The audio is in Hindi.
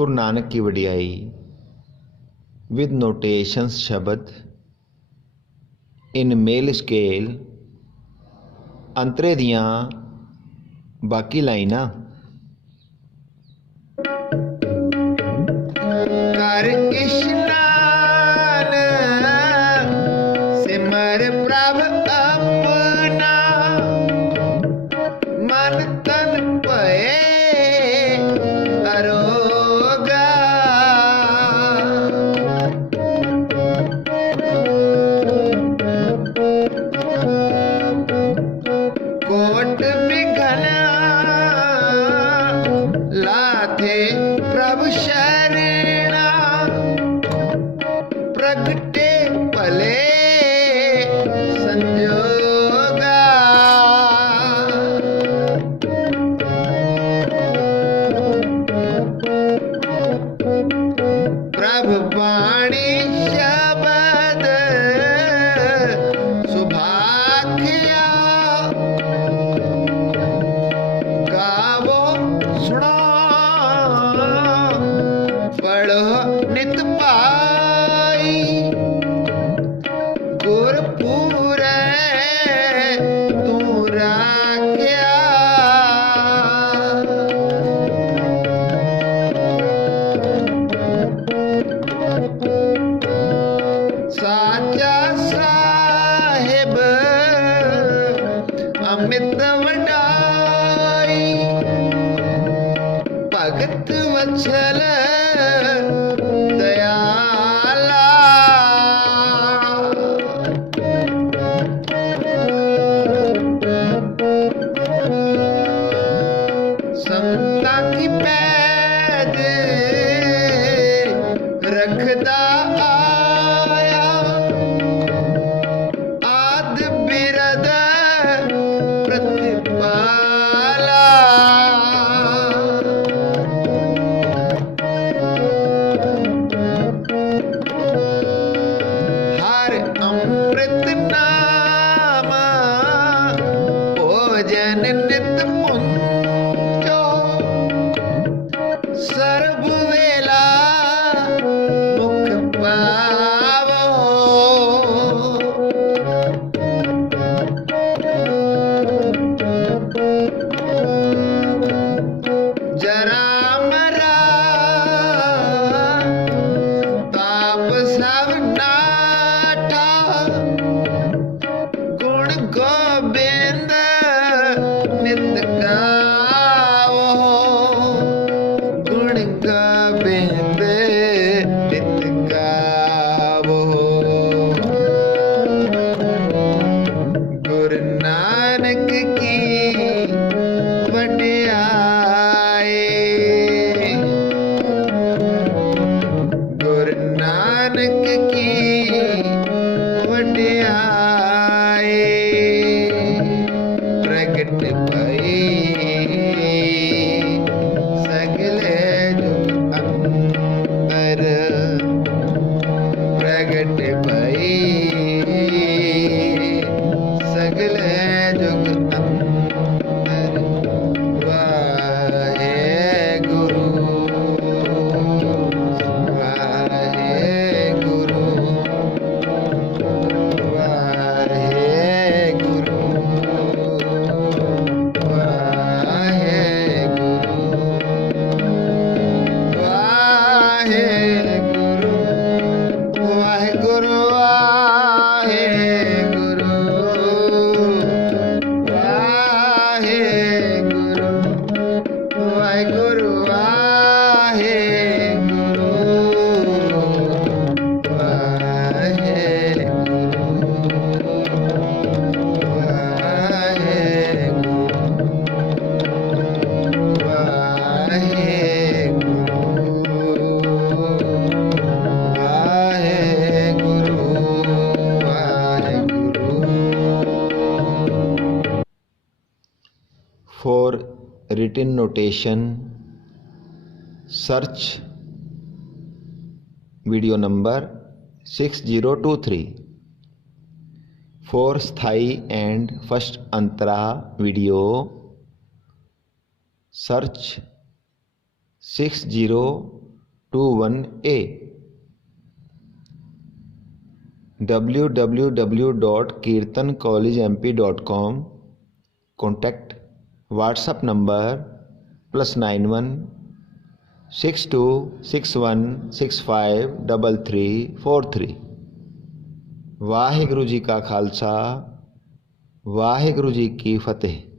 गुरु नानक की वडियाई विद नोटेशंस शब्द इन मेल स्केल अंतरे दियां बाकी लाइनां कर इशनान सिमर प्रभ अपना मन तन भये अरोगा कोट बिघना लाथे प्रभु शरणा प्रगटे भले संजोगा प्रभु वाणी शब्द सुभाख्या गावो सुनो पढ़ो नित पाई गुरपुर तू राख्या साचा साहिब अमित वडाई भगत वत्सल दयाला समता की पैद रखदा आया आद बिरद प्रतिपाला हर अमृत नामा भोजन नित पुंजो सर्व वेला मुख पावो जरा मरा ताप सब नाटा गुण गोबिंद नित गावो गुण गोबिंद नित गावो गुरु नानक की वडियाई गुरु नानक की वडियाई प्रगट भई सगले जुग अंतर प्रगट भई सगले जुग अंतर Wahe Guru Wahe Guru Wahe Guru Wahe Guru Wahe Guru Wahe Guru Wahe Guru Wahe Guru Wahe Guru Wahe Guru Wahe For written notation, search video number 6023. For स्थाई and first Antara video, search 6023. 21A www.kirtancollegemp.com Contact WhatsApp number +91 6261653343। Waheguru ji का खालसा वाहिगुरु जी की फतेह।